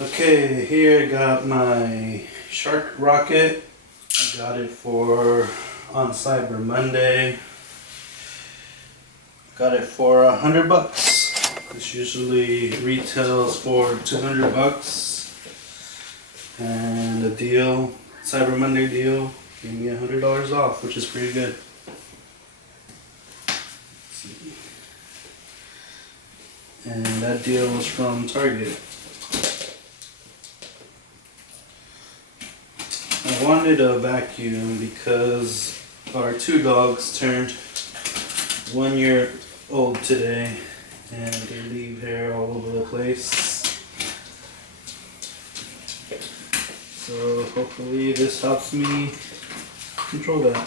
Okay, here I got my shark rocket. I got it on Cyber Monday. Got it for $100. This usually retails for $200. And the deal, Cyber Monday deal, gave me $100 off, which is pretty good. Let's see. And that deal was from Target. I wanted a vacuum because our two dogs turned 1 year old today and they leave hair all over the place. So hopefully this helps me control that.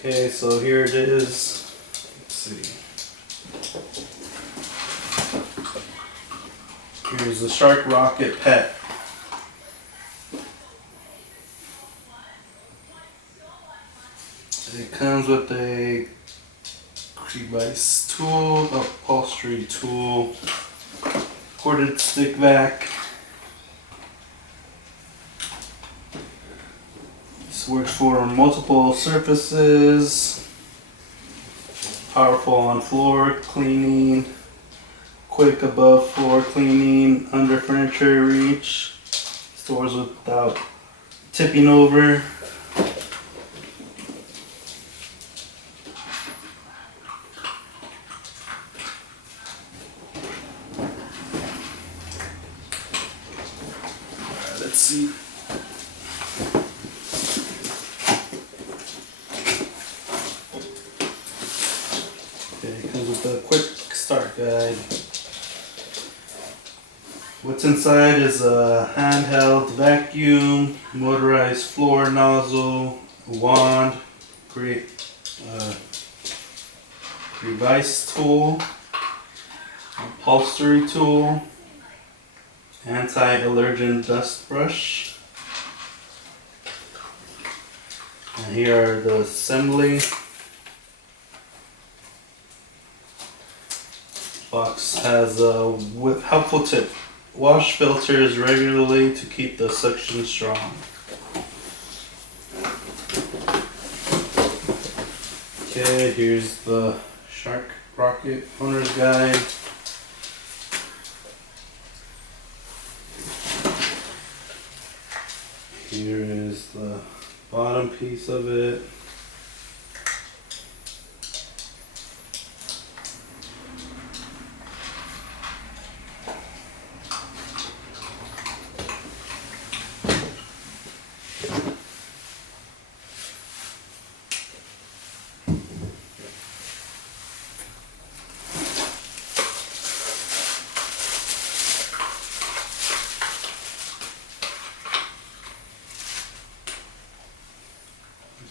Okay, so here it is. Let's see. Here's the Shark Rocket Pet. It comes with a crevice tool, upholstery tool, corded stick vac. This works for multiple surfaces, powerful on floor cleaning, quick above floor cleaning, under furniture reach, stores without tipping over. Alright, let's see. Okay, it comes with a quick start guide. What's inside is a handheld vacuum, motorized floor nozzle, a wand, crevice tool, upholstery tool, anti-allergen dust brush. And here are the assembly. Box has a helpful tip. Wash filters regularly to keep the suction strong. Okay, here's the Shark Rocket Owner's Guide. Here is the bottom piece of it.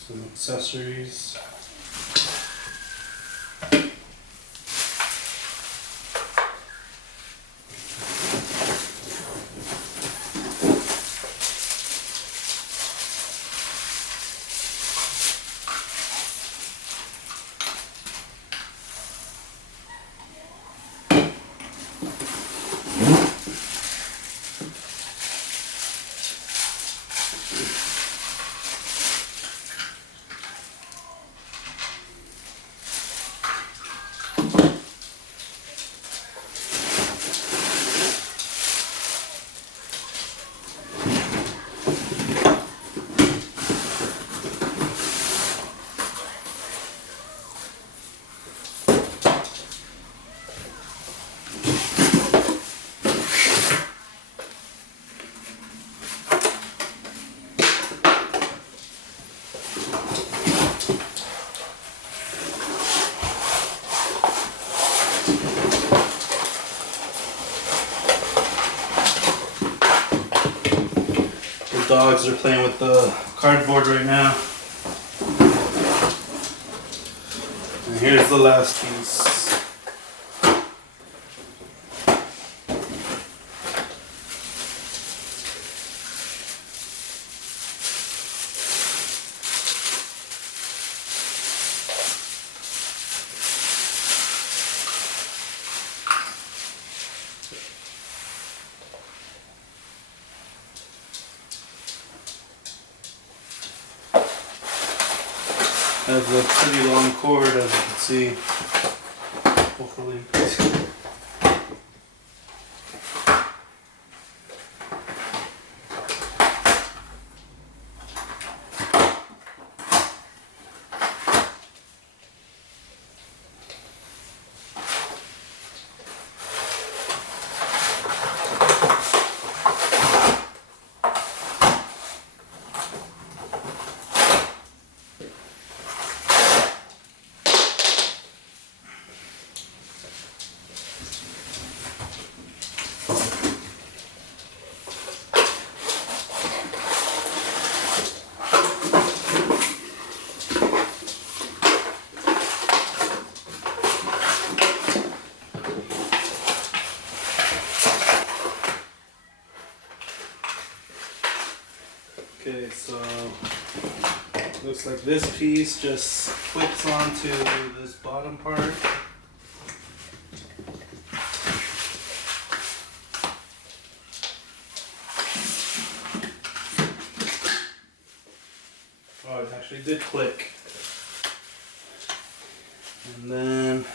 Some accessories. Dogs are playing with the cardboard right now. And here's the last piece. Has a pretty long cord, as you can see. Hopefully. Okay, so looks like this piece just clips onto this bottom part. Oh, it actually did click. And then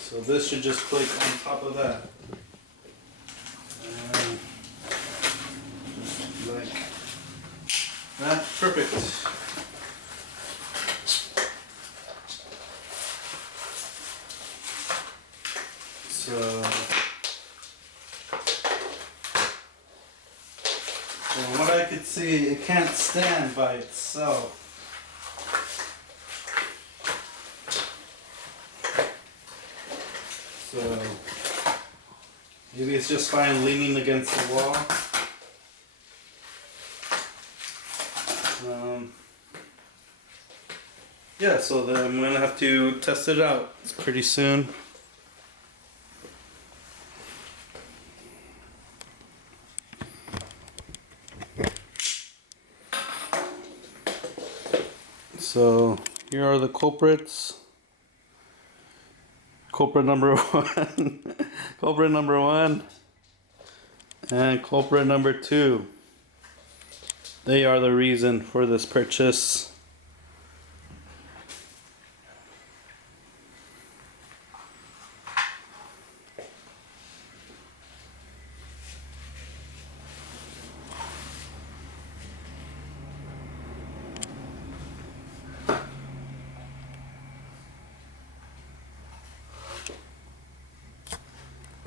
so this should just click on top of that. And just like that. Perfect. So from what I could see, it can't stand by itself. So maybe it's just fine leaning against the wall. Yeah, so then I'm gonna have to test it out pretty soon. So here are the culprits. Culprit number one, culprit number one, and culprit number two. They are the reason for this purchase.